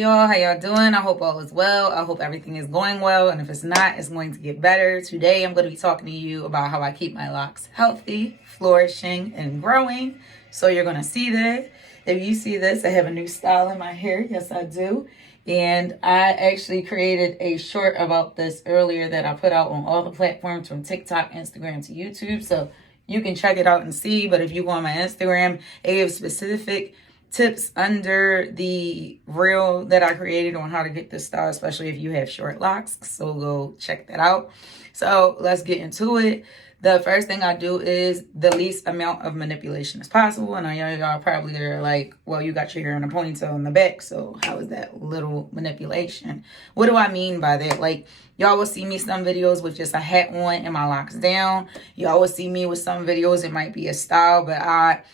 y'all, how y'all doing? I hope all is well. I hope everything is going well, and if it's not, it's going to get better. Today I'm going to be talking to you about how I keep my locks healthy, flourishing, and growing. So you're going to see that. If you see this, I have a new style in my hair. Yes, I do. And I actually created a short about this earlier that I put out on all the platforms from TikTok, Instagram to YouTube. So you can check it out and see. But if you go on my Instagram, I have specific tips under the reel that I created on how to get this style, especially if you have short locks. So go check that out. So let's get into it. The first thing I do is the least amount of manipulation as possible. And I know y'all probably are like, well, you got your hair in a ponytail in the back, so how is that little manipulation? What do I mean by that? Like, y'all will see me some videos with just a hat on and my locks down. Y'all will see me with some videos, it might be a style, but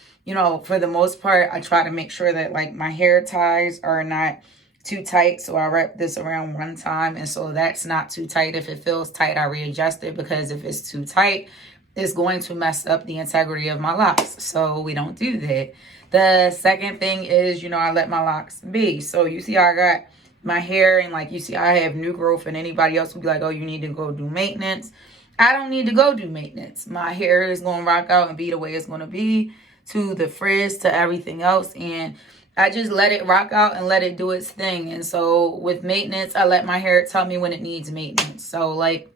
for the most part, I try to make sure that like my hair ties are not too tight. So I wrap this around one time. And so that's not too tight. If it feels tight, I readjust it, because if it's too tight, it's going to mess up the integrity of my locks. So we don't do that. The second thing is, I let my locks be. So you see how I got my hair, and like you see I have new growth, and anybody else would be like, oh, you need to go do maintenance. I don't need to go do maintenance. My hair is going to rock out and be the way it's going to be, to the frizz, to everything else. And I just let it rock out and let it do its thing. And so with maintenance, I let my hair tell me when it needs maintenance. So like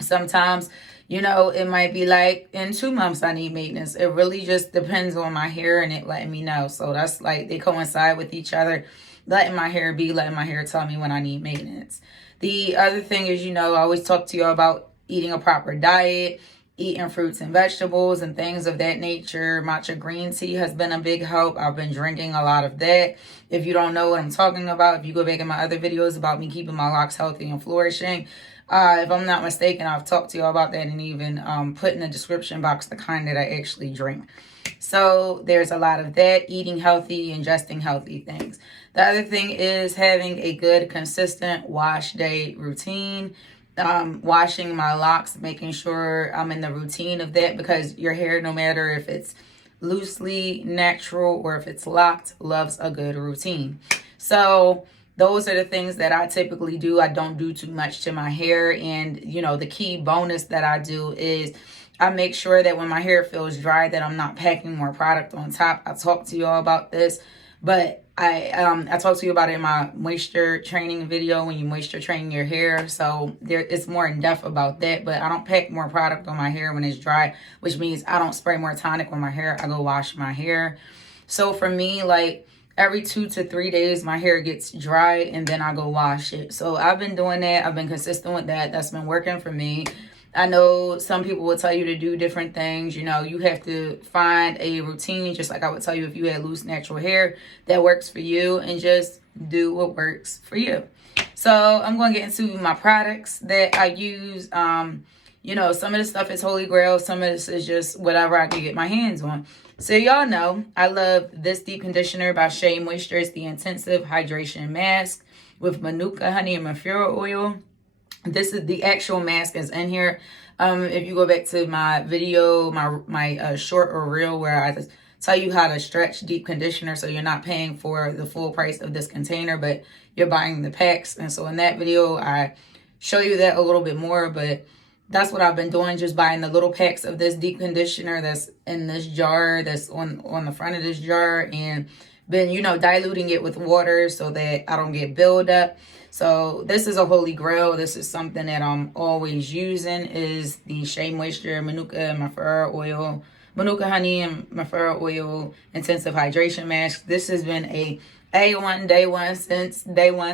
sometimes, it might be like in 2 months I need maintenance. It really just depends on my hair and it letting me know. So that's like, they coincide with each other. Letting my hair be, letting my hair tell me when I need maintenance. The other thing is, I always talk to you about eating a proper diet, eating fruits and vegetables and things of that nature. Matcha green tea has been a big help. I've been drinking a lot of that. If you don't know what I'm talking about, if you go back in my other videos about me keeping my locks healthy and flourishing, if I'm not mistaken, I've talked to you about that and even put in the description box the kind that I actually drink. So there's a lot of that, eating healthy, ingesting healthy things. The other thing is having a good, consistent wash day routine. Washing my locks, making sure I'm in the routine of that, because your hair, no matter if it's loosely natural or if it's locked, loves a good routine. So those are the things that I typically do. I don't do too much to my hair. And, the key bonus that I do is I make sure that when my hair feels dry, that I'm not packing more product on top. I talked to you all about this, but I talked to you about it in my moisture training video, when you moisture train your hair. So it's more in depth about that, but I don't pack more product on my hair when it's dry, which means I don't spray more tonic on my hair. I go wash my hair. So for me, like every 2 to 3 days, my hair gets dry and then I go wash it. So I've been doing that. I've been consistent with that. That's been working for me. I know some people will tell you to do different things. You have to find a routine, just like I would tell you if you had loose natural hair that works for you, and just do what works for you. So I'm going to get into my products that I use. Some of the stuff is holy grail. Some of this is just whatever I can get my hands on. So y'all know I love this deep conditioner by Shea Moisture. It's the Intensive Hydration Mask with Manuka honey and Mafura oil. This is the actual mask is in here. If you go back to my video, my short or reel, where I tell you how to stretch deep conditioner, so you're not paying for the full price of this container, but you're buying the packs. And so in that video, I show you that a little bit more, but that's what I've been doing, just buying the little packs of this deep conditioner that's in this jar, that's on the front of this jar, and been, diluting it with water so that I don't get buildup. So this is a holy grail. This is something that I'm always using, is the Shea Moisture Manuka and Mafura oil, Manuka honey and Mafura oil intensive hydration mask. This has been a A1 day one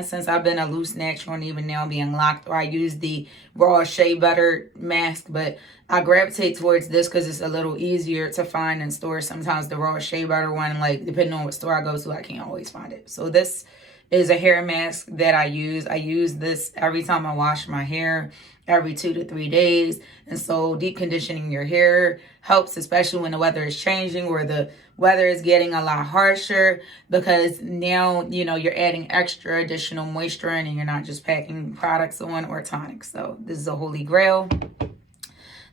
since I've been a loose natural, and even now being locked. Or I use the raw shea butter mask, but I gravitate towards this because it's a little easier to find in stores. Sometimes the raw shea butter one, like depending on what store I go to, I can't always find it. So this is a hair mask that I use. I use this every time I wash my hair, every 2 to 3 days. And so deep conditioning your hair helps, especially when the weather is changing, or the weather is getting a lot harsher, because now, you're adding extra additional moisture in, and you're not just packing products on or tonics. So this is a holy grail.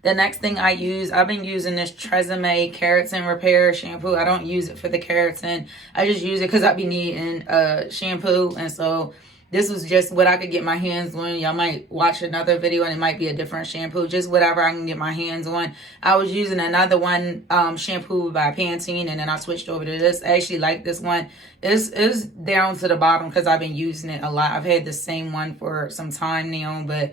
The next thing I use, I've been using this Tresemme Keratin Repair shampoo. I don't use it for the keratin. I just use it because I be needing shampoo. And so this was just what I could get my hands on. Y'all might watch another video and it might be a different shampoo. Just whatever I can get my hands on. I was using another one, shampoo by Pantene, and then I switched over to this. I actually like this one. It's down to the bottom because I've been using it a lot. I've had the same one for some time now. But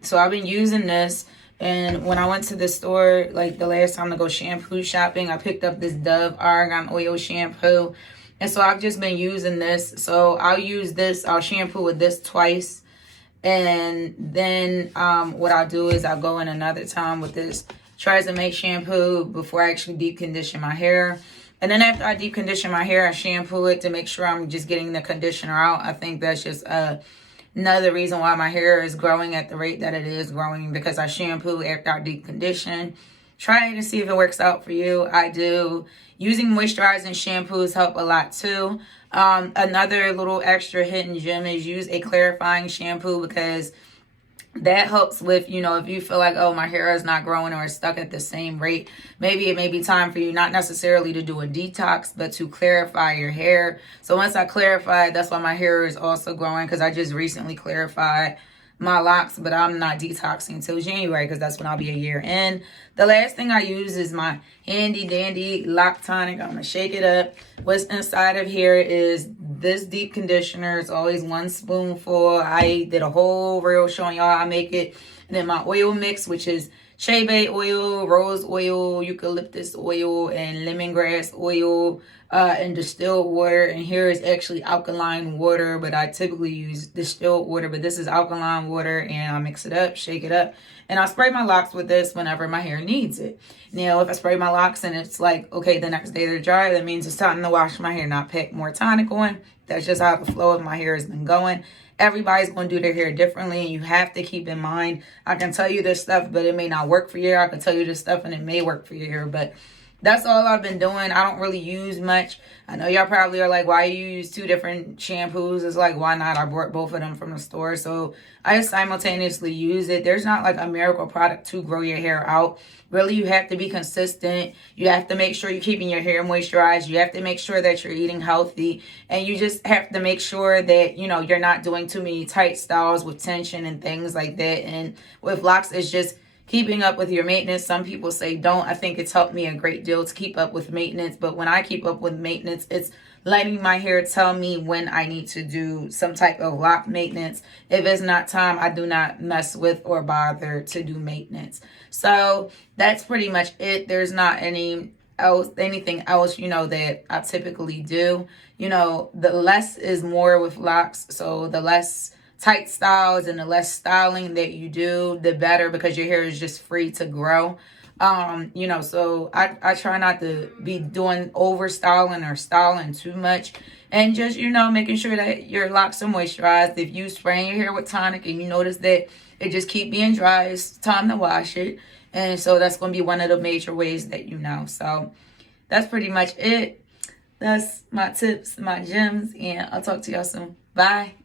so I've been using this. And when I went to the store, like the last time to go shampoo shopping, I picked up this Dove Argan Oil shampoo. And so I've just been using this. So I'll use this, I'll shampoo with this twice. And then what I'll do is I'll go in another time with this Tresemme shampoo before I actually deep condition my hair. And then after I deep condition my hair, I shampoo it to make sure I'm just getting the conditioner out. I think that's just another reason why my hair is growing at the rate that it is growing, because I shampoo after I deep condition. Try to see if it works out for you. I do. Using moisturizing shampoos help a lot too. Another little extra hidden gem is use a clarifying shampoo, because that helps with, you know, if you feel like, oh, my hair is not growing or it's stuck at the same rate, maybe it may be time for you not necessarily to do a detox, but to clarify your hair. So once I clarify, that's why my hair is also growing, because I just recently clarified my locks, but I'm not detoxing until January, because that's when I'll be a year in. The last thing I use is my handy dandy lock tonic. I'm gonna shake it up. What's inside of here is this deep conditioner. It's always 1 spoonful. I did a whole reel showing y'all how I make it. And then my oil mix, which is shea bay oil, rose oil, eucalyptus oil, and lemongrass oil, and distilled water. And here is actually alkaline water, but I typically use distilled water, but this is alkaline water. And I mix it up, shake it up, and I spray my locks with this whenever my hair needs it. Now, if I spray my locks and it's like, okay, the next day they're dry, that means it's time to wash my hair, not pack more tonic on. That's just how the flow of my hair has been going. Everybody's going to do their hair differently, and you have to keep in mind, I can tell you this stuff, but it may not work for your hair. I can tell you this stuff and it may work for your hair, but that's all I've been doing. I don't really use much. I know y'all probably are like, why you use 2 different shampoos? It's like, why not? I bought both of them from the store. So I simultaneously use it. There's not like a miracle product to grow your hair out. Really, you have to be consistent. You have to make sure you're keeping your hair moisturized. You have to make sure that you're eating healthy. And you just have to make sure that, you know, you're not doing too many tight styles with tension and things like that. And with locks, it's just keeping up with your maintenance. Some people say don't. I think it's helped me a great deal to keep up with maintenance. But when I keep up with maintenance, it's letting my hair tell me when I need to do some type of lock maintenance. If it's not time, I do not mess with or bother to do maintenance. So that's pretty much it. There's not anything else, you know, that I typically do. You know, the less is more with locks. So the less tight styles and the less styling that you do, the better, because your hair is just free to grow. You know, so I try not to be doing over styling or styling too much, and just, you know, making sure that your locks are moisturized. If you spraying your hair with tonic and you notice that it just keep being dry, it's time to wash it. And so that's going to be one of the major ways that you know. So that's pretty much it. That's my tips, my gems, and I'll talk to y'all soon. Bye.